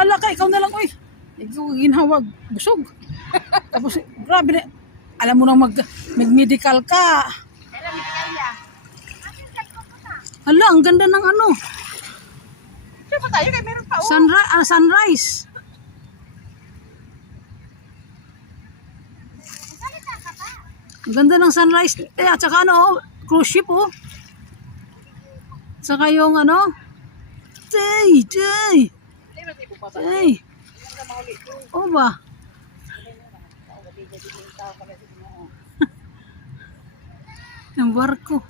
Bahala ka, ikaw na lang, uy. Ikaw ginhawag, busog. Tapos, grabe na. Alam mo nang mag-medical ka. Kailan medical niya? Hala, ang ganda ng ano. Sure pa tayo kay meron pa. Sunrise. Ang ganda ng sunrise. At saka ano, cruise ship oh. Saka yung ano. Tay. Oh ba? Ang barko.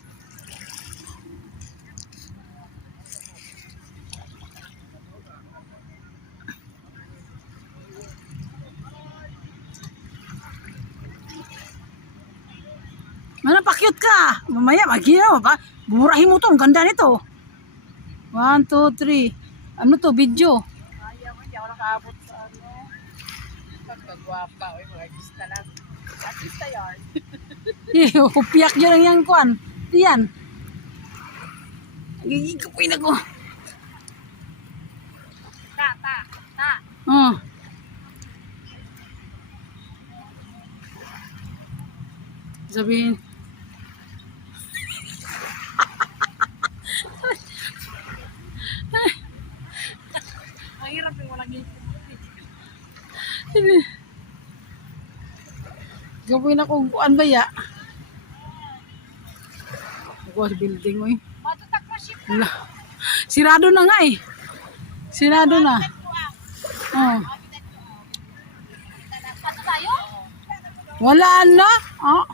Mana pa-cute ka? Mamaya maginaw ba? Bumurahin mo to, ang ganda nito. 1, 2, 3. Ano to, video? Ayaw mo, hindi ako nakaabot sa ano. Pagkagwapa, o yung mga artista lang. Artista yan. Piyak dyan ang yang kuan. Diyan. Gigikapuin ako. Ta. Oh. Sabihin. Mahirap yung walang yung Gawin ako kuan ba ya? Ako sa building mo eh. matutak mo ship. Wala. Sirado na nga eh. Sirado na. Oh. Pato tayo? Wala na. Oh.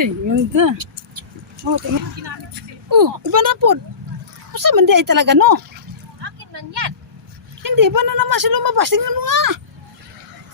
Yung ito. Oh, tingnan. Oh, iba na po. Basta man di ay talaga no. Akin lang yan. Hindi ba na naman sila lumabas? Tingnan mo nga.